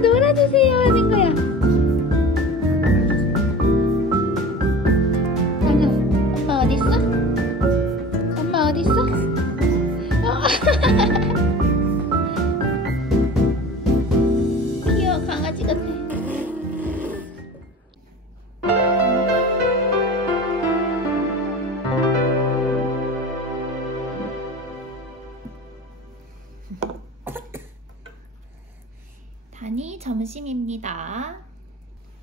놀아주세요 하는 거야. 나는 엄마 어딨어? 엄마 어딨어? 귀여워, 강아지 같아. 다니 점심입니다.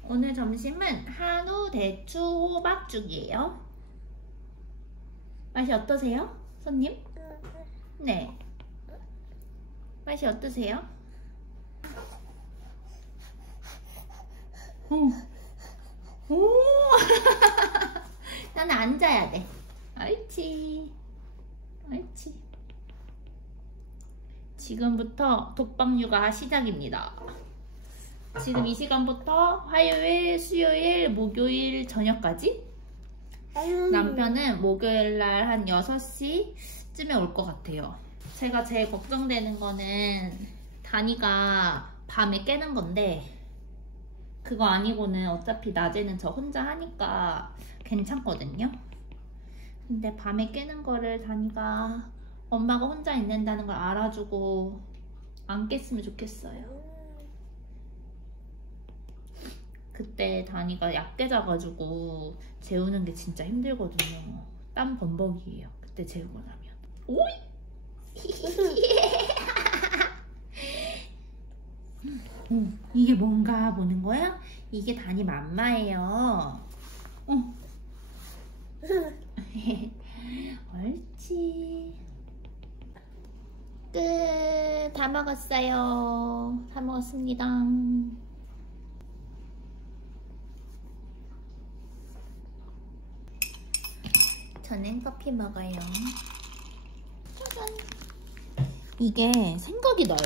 오늘 점심은 한우, 대추, 호박죽이에요. 맛이 어떠세요? 손님? 네. 맛이 어떠세요? 오. 나는 앉아야 돼. 옳지. 옳지. 지금부터 독박 육아 시작입니다. 지금 이 시간부터 화요일, 수요일, 목요일 저녁까지. 남편은 목요일날 한 6시쯤에 올 것 같아요. 제가 제일 걱정되는 거는 다니가 밤에 깨는 건데, 그거 아니고는 어차피 낮에는 저 혼자 하니까 괜찮거든요. 근데 밤에 깨는 거를 다니가 엄마가 혼자 있는다는 걸 알아주고 안 깼으면 좋겠어요. 그때 다니가 얕게 자가지고 재우는 게 진짜 힘들거든요. 땀 범벅이에요. 그때 재우고 나면. 오이! 이게 뭔가 보는 거야? 이게 다니 맘마예요. 옳지. 끝. 다 먹었어요. 다 먹었습니다. 저는 커피 먹어요. 짜잔. 이게 생각이 나요.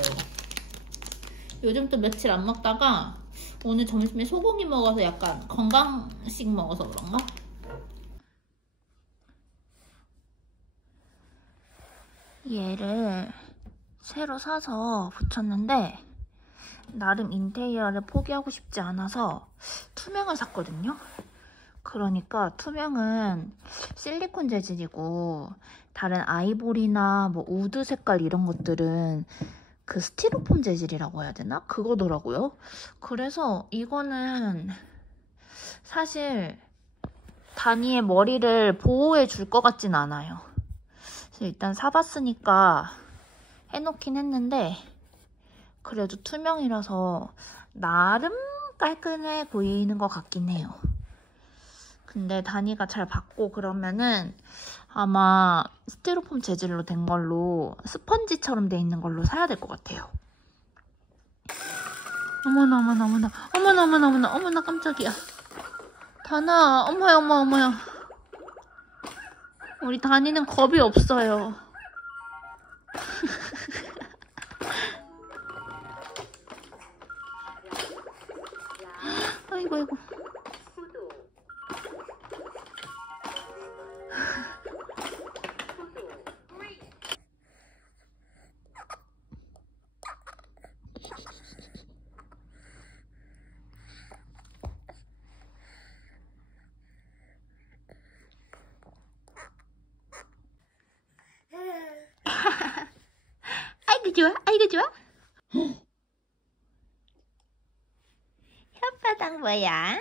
요즘 또 며칠 안 먹다가 오늘 점심에 소고기 먹어서 약간 건강식 먹어서 그런가? 얘를 새로 사서 붙였는데 나름 인테리어를 포기하고 싶지 않아서 투명을 샀거든요. 그러니까 투명은 실리콘 재질이고 다른 아이보리나 뭐 우드 색깔 이런 것들은 그 스티로폼 재질이라고 해야 되나? 그거더라고요. 그래서 이거는 사실 다니의 머리를 보호해 줄 것 같진 않아요. 그래서 일단 사봤으니까 해놓긴 했는데 그래도 투명이라서 나름 깔끔해 보이는 것 같긴 해요. 근데 다니가 잘 받고 그러면은 아마 스티로폼 재질로 된 걸로 스펀지처럼 돼 있는 걸로 사야 될 것 같아요. 어머나 어머나 어머나 어머나 어머나 어머나 어머나 깜짝이야. 다나 어머야 어머야 어머야. 우리 다니는 겁이 없어요. 아이고 아이고. 아이고 좋아, 아이고 좋아. 혓바닥 뭐야?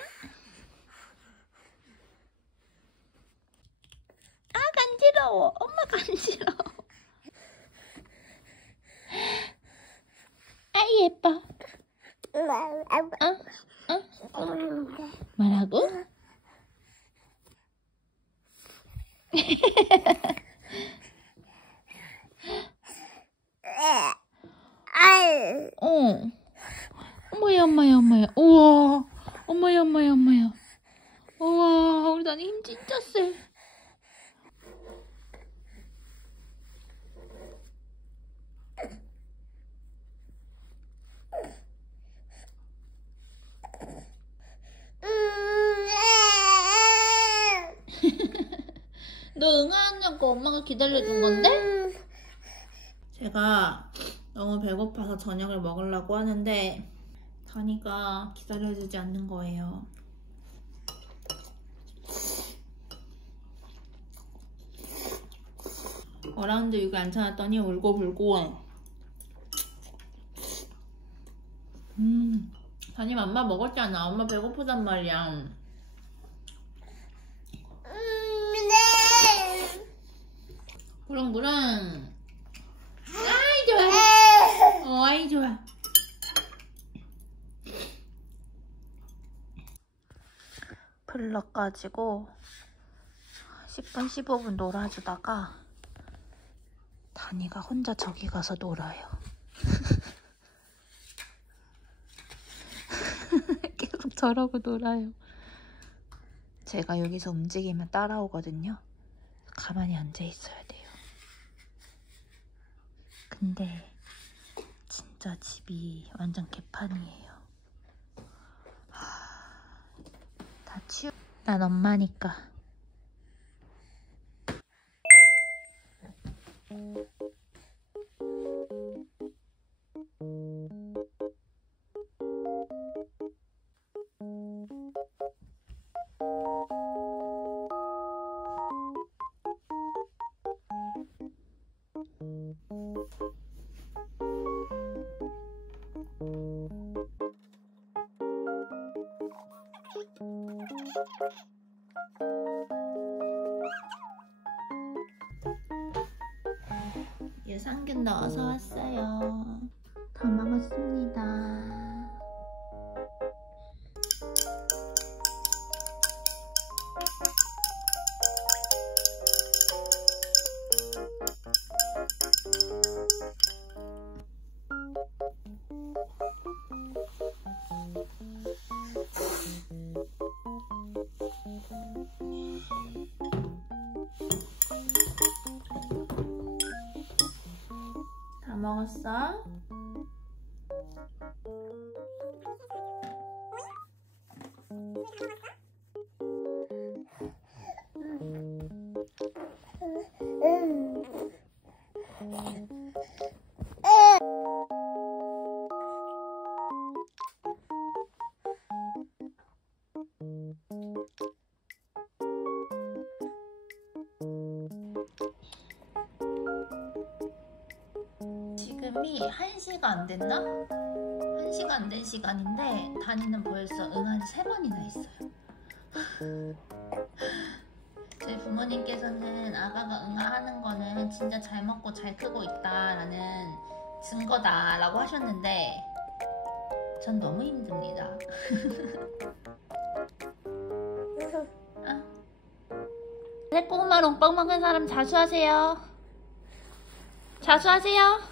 아 간지러워. 엄마 간지러워. 아이 예뻐. 뭐라고? 어머야 엄마야 엄마야. 우와 엄마야 엄마야 엄마야. 우와 우리 다니 힘 진짜 세. 너 응아하냐고 엄마가 기다려준 건데? 제가 너무 배고파서 저녁을 먹으려고 하는데 다니가 기다려주지 않는 거예요. 어라운드 6에 앉혀놨더니 울고불고. 다니 엄마 먹었잖아. 엄마 배고프단 말이야. 네. 부릉부릉. 아이 좋아. 아이 좋아. 블럭 가지고 10분 15분 놀아주다가 다니가 혼자 저기 가서 놀아요. 계속 저러고 놀아요. 제가 여기서 움직이면 따라오거든요. 가만히 앉아 있어야 돼요. 근데 진짜 집이 완전 개판이에요. 다 치우. 난 엄마니까. 유산균 넣어서 왔어요. 다 먹었습니다. 다 먹었어? 지금이 1시가 안 됐나? 1시가 안 된 시간인데 다니는 벌써 응한 3번이나 했어요. 저희 부모님께서는 아가가 응아하는 거는 진짜 잘 먹고 잘 크고 있다라는 증거다 라고 하셨는데 전 너무 힘듭니다. 새꼬마 롱빵 먹은 사람 자수하세요. 자수하세요.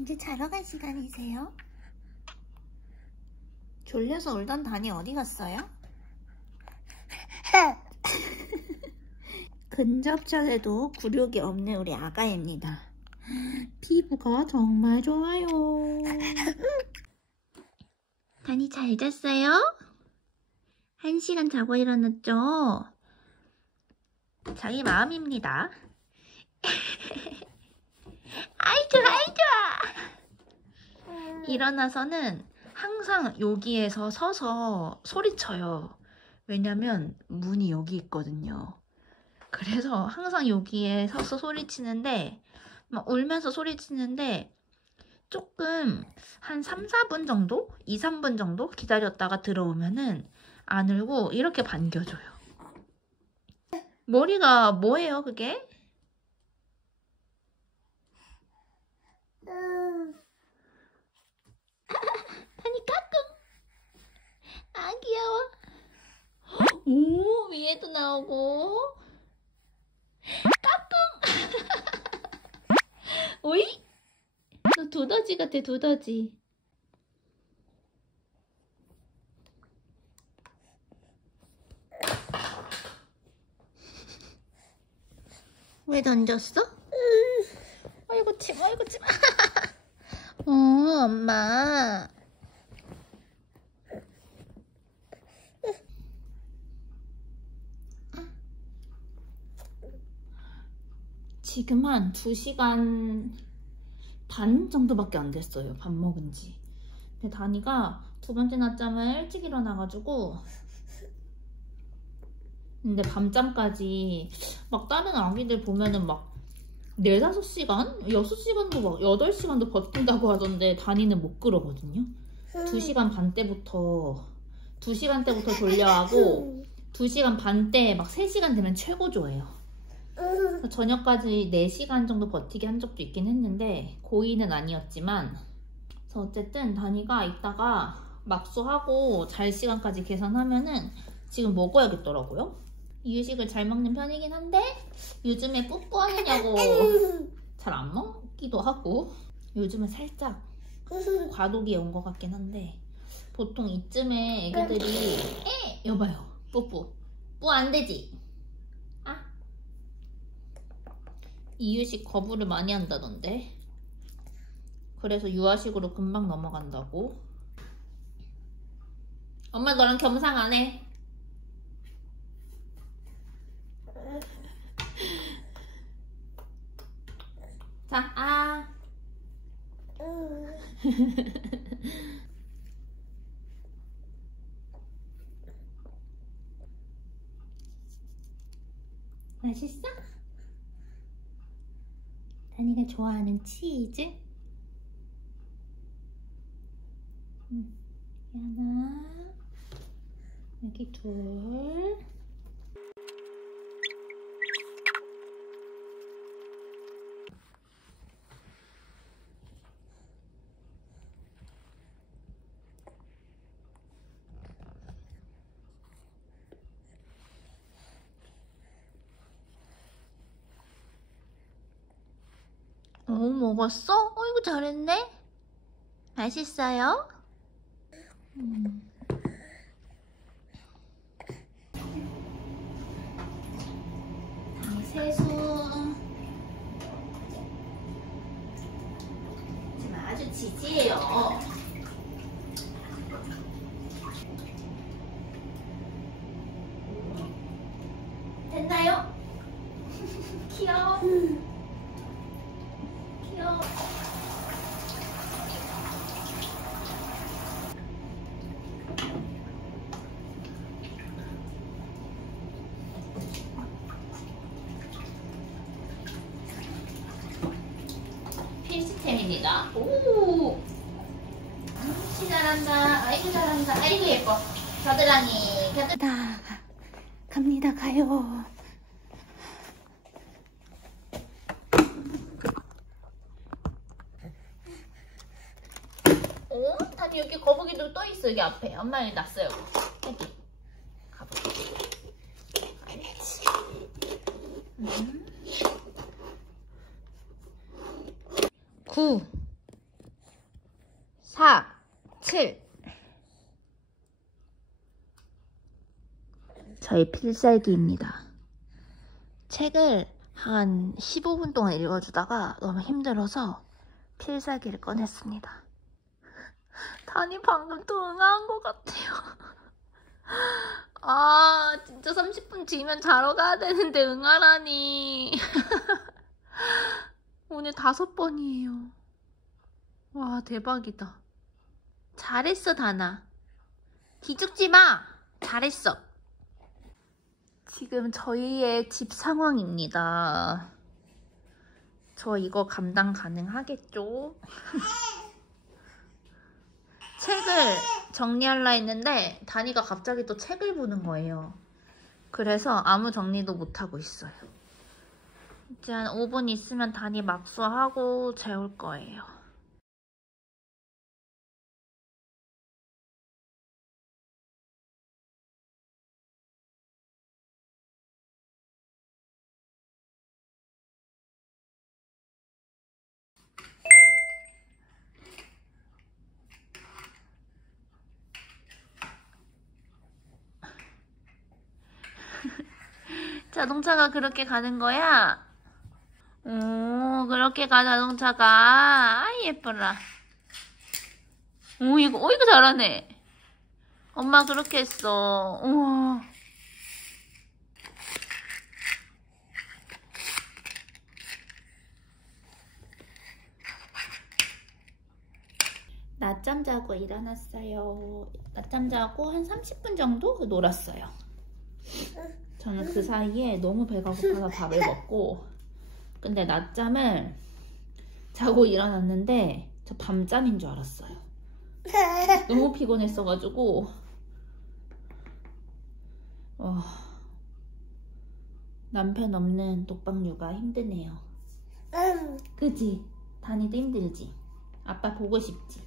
이제 자러 갈 시간이세요? 졸려서 울던 다니 어디 갔어요? 근접전에도 굴욕이 없는 우리 아가입니다. 피부가 정말 좋아요. 다니 잘 잤어요? 1시간 자고 일어났죠? 자기 마음입니다. 아이 좋아 아이 좋아. 일어나서는 항상 여기에서 서서 소리쳐요. 왜냐면 문이 여기 있거든요. 그래서 항상 여기에 서서 소리치는데 막 울면서 소리치는데 조금 한 3-4분 정도? 2-3분 정도 기다렸다가 들어오면은 안 울고 이렇게 반겨줘요. 머리가 뭐예요 그게? 다니 까꿍. 아 귀여워. 오 위에도 나오고 까꿍. 오이? 너 두더지 같아 두더지. 왜 던졌어? 아이고 침 아이고 침. 엄마. 지금 한 2시간 반 정도밖에 안 됐어요. 밥 먹은 지. 근데 다니가 두 번째 낮잠을 일찍 일어나가지고, 근데 밤잠까지 막 다른 아기들 보면은 막 4, 5시간? 6시간도 막 8시간도 버틴다고 하던데 다니는 못 그러거든요. 2시간 반 때부터 2시간 때부터 돌려하고 2시간 반 때 막 3시간 되면 최고 좋아해요. 저녁까지 4시간 정도 버티게 한 적도 있긴 했는데 고의는 아니었지만, 그래서 어쨌든 다니가 이따가 막수하고 잘 시간까지 계산하면은 지금 먹어야겠더라고요. 이유식을 잘 먹는 편이긴 한데 요즘에 뽀뽀하느냐고 잘 안 먹기도 하고, 요즘은 살짝 과도기에 온 것 같긴 한데, 보통 이쯤에 애기들이 여봐요, 뽀뽀 안 되지? 아, 이유식 거부를 많이 한다던데, 그래서 유아식으로 금방 넘어간다고. 엄마 너랑 겸상 안 해? 자, 맛있어? 다니가 좋아하는 치즈? 하나, 여기 둘. 먹었어? 어이구 잘했네. 맛있어요? 세수 지금 아주 지지해요. 됐나요? 귀여워. 귀여워. 필수템입니다. 오, 잘한다. 아이고 잘한다. 아이고 예뻐. 겨드랑이. 갑니다. 가요. 다니 여기 거북이도 또 있어. 여기 앞에 엄마 여기 놨어요. 여기 가볼게. 9 4 7 저의 필살기입니다. 책을 한 15분 동안 읽어주다가 너무 힘들어서 필살기를 꺼냈습니다. 다니 방금 또 응아한 것 같아요. 아 진짜 30분 뒤면 자러 가야 되는데 응아라니. 오늘 5번이에요. 와 대박이다. 잘했어 다나. 기죽지 마. 잘했어. 지금 저희의 집 상황입니다. 저 이거 감당 가능하겠죠? 책을 정리하려 했는데 다니가 갑자기 또 책을 보는 거예요. 그래서 아무 정리도 못하고 있어요. 이제 한 5분 있으면 다니 막수하고 재울 거예요. 자동차가 그렇게 가는 거야? 오, 그렇게 가, 자동차가. 아이, 예뻐라. 오, 이거 잘하네. 엄마 그렇게 했어. 우와. 낮잠 자고 일어났어요. 낮잠 자고 한 30분 정도 놀았어요. 저는 그 사이에 너무 배가 고파서 밥을 먹고, 근데 낮잠을 자고 일어났는데 저 밤잠인 줄 알았어요. 너무 피곤했어가지고. 남편 없는 독박 육아 힘드네요. 그치? 다니도 힘들지? 아빠 보고 싶지?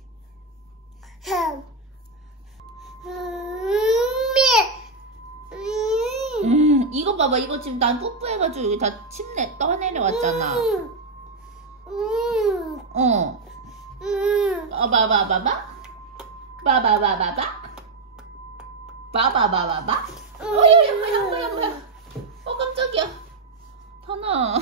이거 봐봐. 이거 지금 난 뽀뽀해가지고 여기 다 침내 떠내려왔잖아. 봐봐봐봐봐. 봐봐봐봐봐. 봐봐봐봐봐. 뭐야. 깜짝이야. 다나.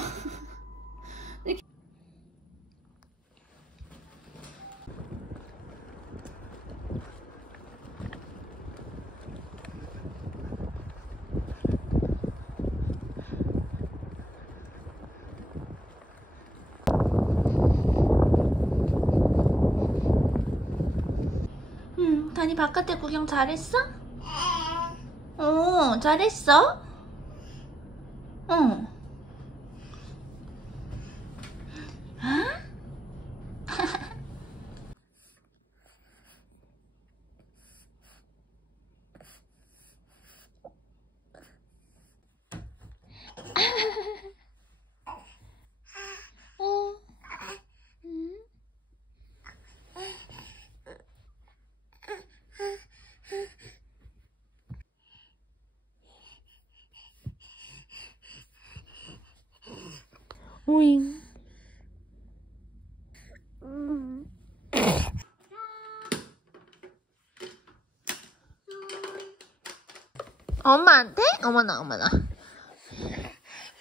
다니 바깥에 구경 잘했어? 잘했어? 오잉. 엄마한테? 어머나.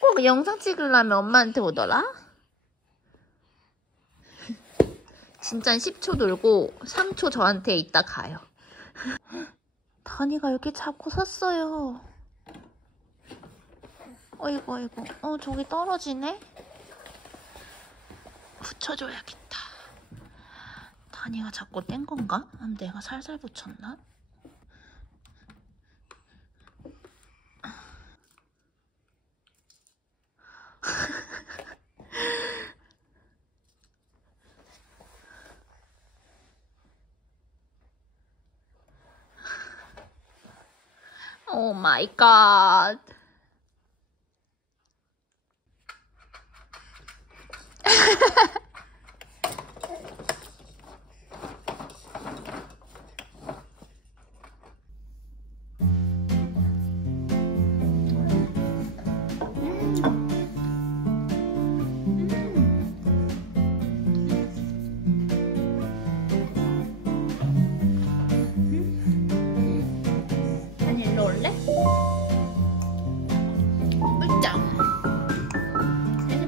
꼭 영상 찍으려면 엄마한테 오더라? 진짜 10초 놀고 3초 저한테 있다 가요. 다니가 여기 자고 섰어요. 어이구. 저기 떨어지네? 붙여줘야겠다. 다니가 자꾸 뗀 건가? 내가 살살 붙였나? 오 마이 갓.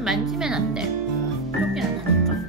만지면 안 돼. 이렇게 안 하니까.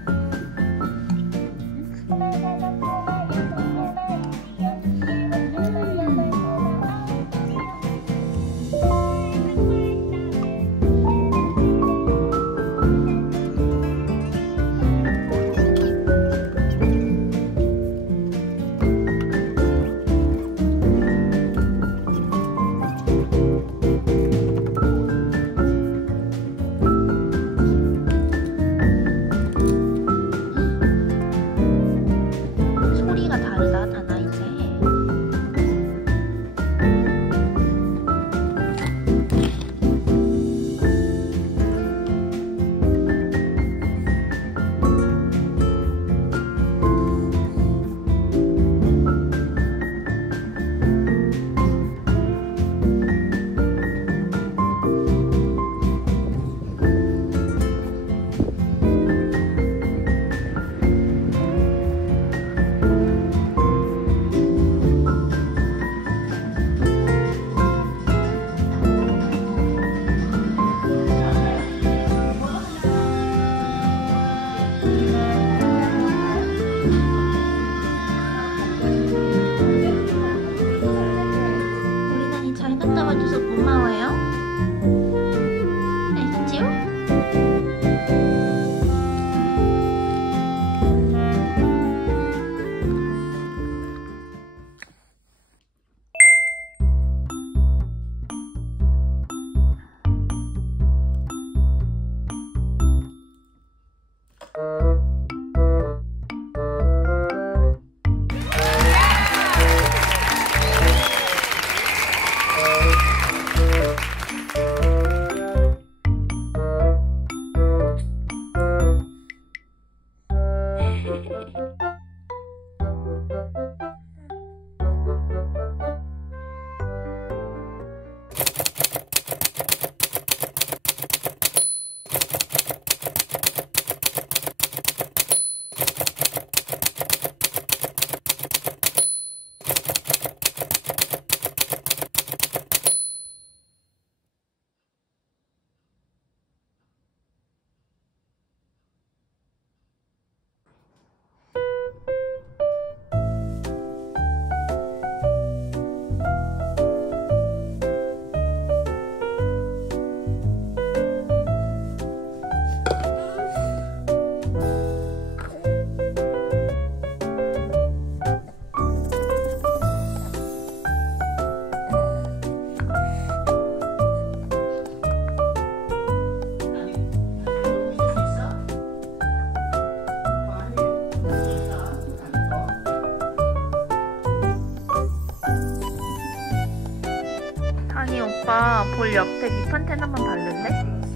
아니 오빠 볼 옆에 립한텐 한번 바를래?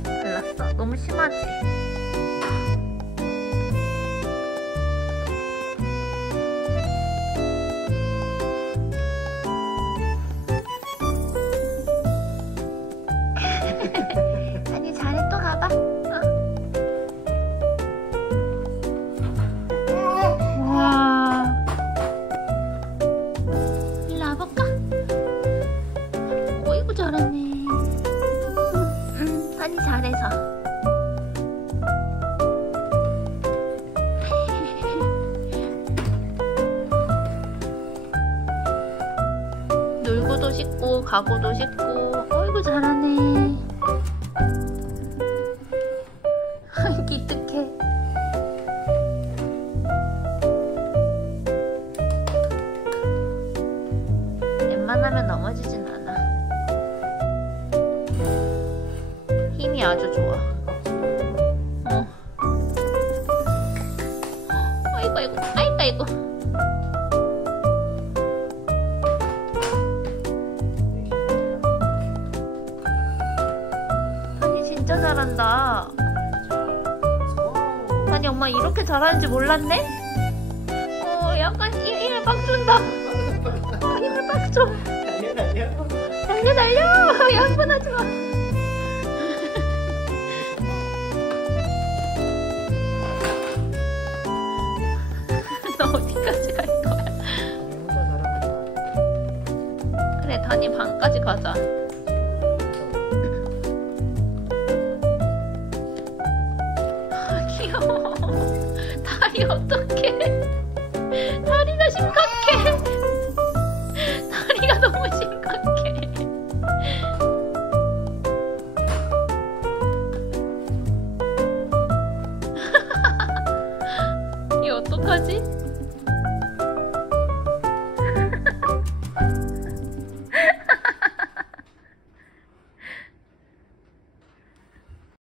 발랐어? 너무 심하지? 아니 잘해 또 가봐. 와. 일로 와볼까? 어이구 잘하네. 한이 잘해서. 놀고도 싶고 가고도 싶고. 어이구 잘하네. 기특해. 웬만하면 넘어지진 않아. 힘이 아주 좋아. 아이고 아이고 아이고 아이고. 한이 진짜 잘한다. 아니 엄마 이렇게 잘하는지 몰랐네? 약간 힘을 빡 준다. 힘을 빡 줘. 달려 달려. 양분하지 마. 너 어디까지 갈 거야? 그래 단이 반까지 가자. 귀여워. 다리 어떡해. 다리가 심각해. 다리가 너무 심각해. 이 어떡하지?